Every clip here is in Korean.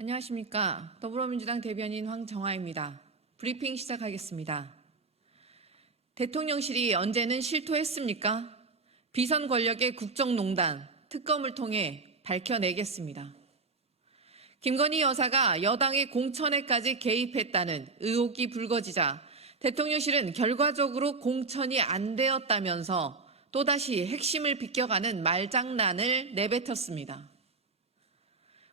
안녕하십니까. 더불어민주당 대변인 황정화입니다. 브리핑 시작하겠습니다. 대통령실이 언제는 실토했습니까? 비선 권력의 국정농단, 특검을 통해 밝혀내겠습니다. 김건희 여사가 여당의 공천에까지 개입했다는 의혹이 불거지자 대통령실은 결과적으로 공천이 안 되었다면서 또다시 핵심을 비껴가는 말장난을 내뱉었습니다.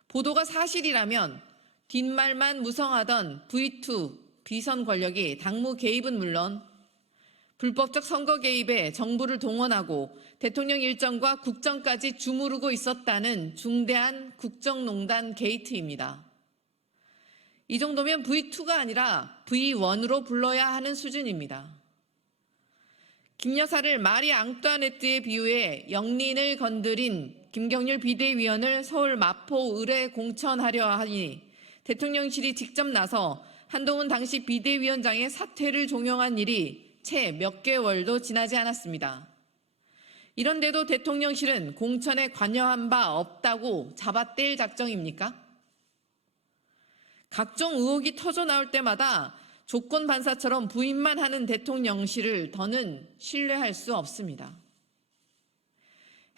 보도가 사실이라면 뒷말만 무성하던 V2 비선 권력이 당무 개입은 물론 불법적 선거 개입에 정부를 동원하고 대통령 일정과 국정까지 주무르고 있었다는 중대한 국정농단 게이트입니다. 이 정도면 V2가 아니라 V1으로 불러야 하는 수준입니다. 김 여사를 마리 앙뚜아네트에 비유해 영린을 건드린 김경률 비대위원을 서울 마포 을에 공천하려 하니 대통령실이 직접 나서 한동훈 당시 비대위원장의 사퇴를 종용한 일이 채 몇 개월도 지나지 않았습니다. 이런데도 대통령실은 공천에 관여한 바 없다고 잡아뗄 작정입니까? 각종 의혹이 터져 나올 때마다 조건 반사처럼 부인만 하는 대통령실을 더는 신뢰할 수 없습니다.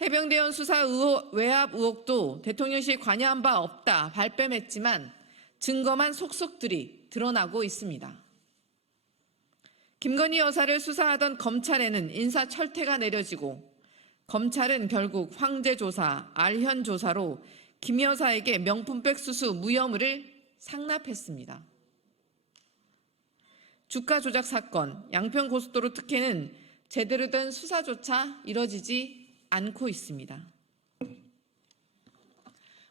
해병대원 수사 외압 의혹도 대통령실 관여한 바 없다 발뺌했지만 증거만 속속들이 드러나고 있습니다. 김건희 여사를 수사하던 검찰에는 인사철퇴가 내려지고 검찰은 결국 황제 조사, 알현 조사로 김 여사에게 명품백 수수 무혐의를 상납했습니다. 주가 조작 사건, 양평 고속도로 특혜는 제대로 된 수사조차 이뤄지지 않고 있습니다.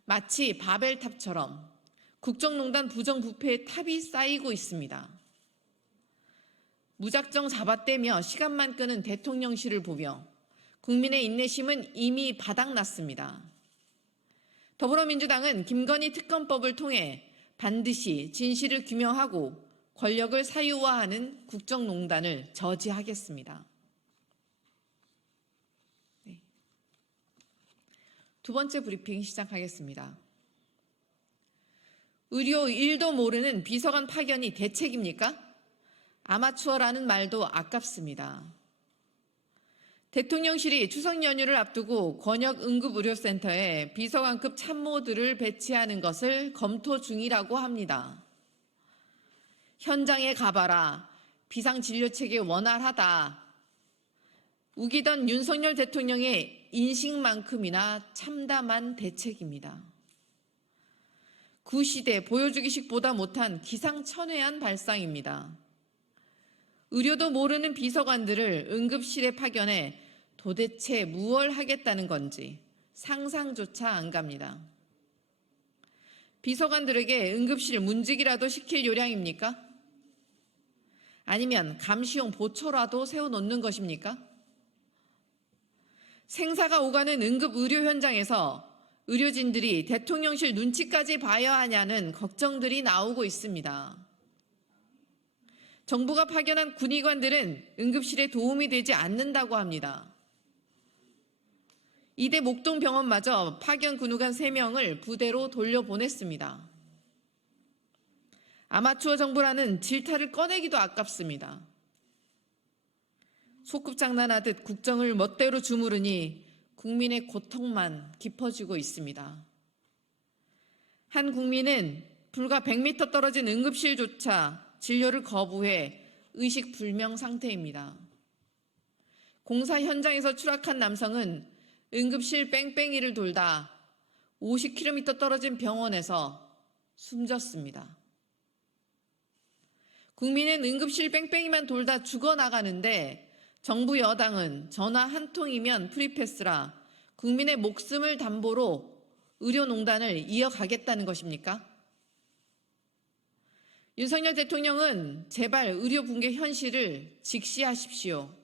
마치 바벨탑처럼 국정농단 부정부패의 탑이 쌓이고 있습니다. 무작정 잡아떼며 시간만 끄는 대통령실을 보며 국민의 인내심은 이미 바닥났습니다. 더불어민주당은 김건희 특검법을 통해 반드시 진실을 규명하고 권력을 사유화하는 국정농단을 저지하겠습니다. 두 번째 브리핑 시작하겠습니다. 의료 1도 모르는 비서관 파견이 대책입니까? 아마추어라는 말도 아깝습니다. 대통령실이 추석 연휴를 앞두고 권역 응급의료센터에 비서관급 참모들을 배치하는 것을 검토 중이라고 합니다. 현장에 가봐라. 비상진료체계 원활하다. 우기던 윤석열 대통령의 인식만큼이나 참담한 대책입니다. 구시대 보여주기식보다 못한 기상천외한 발상입니다. 의료도 모르는 비서관들을 응급실에 파견해 도대체 무엇을 하겠다는 건지 상상조차 안 갑니다. 비서관들에게 응급실 문직이라도 시킬 요량입니까? 아니면 감시용 보초라도 세워놓는 것입니까? 생사가 오가는 응급의료 현장에서 의료진들이 대통령실 눈치까지 봐야 하냐는 걱정들이 나오고 있습니다. 정부가 파견한 군의관들은 응급실에 도움이 되지 않는다고 합니다. 이대 목동병원마저 파견 군의관 3명을 부대로 돌려보냈습니다. 아마추어 정부라는 질타를 꺼내기도 아깝습니다. 소꿉장난하듯 국정을 멋대로 주무르니 국민의 고통만 깊어지고 있습니다. 한 국민은 불과 100m 떨어진 응급실조차 진료를 거부해 의식불명 상태입니다. 공사 현장에서 추락한 남성은 응급실 뺑뺑이를 돌다 50km 떨어진 병원에서 숨졌습니다. 국민은 응급실 뺑뺑이만 돌다 죽어나가는데 정부 여당은 전화 한 통이면 프리패스라 국민의 목숨을 담보로 의료농단을 이어가겠다는 것입니까? 윤석열 대통령은 제발 의료 붕괴 현실을 직시하십시오.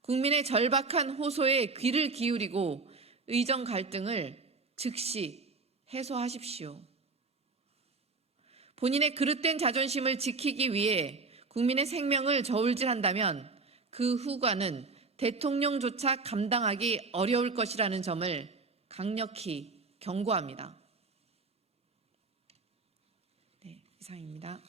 국민의 절박한 호소에 귀를 기울이고 의정 갈등을 즉시 해소하십시오. 본인의 그릇된 자존심을 지키기 위해 국민의 생명을 저울질한다면 그 후과는 대통령조차 감당하기 어려울 것이라는 점을 강력히 경고합니다. 이상입니다.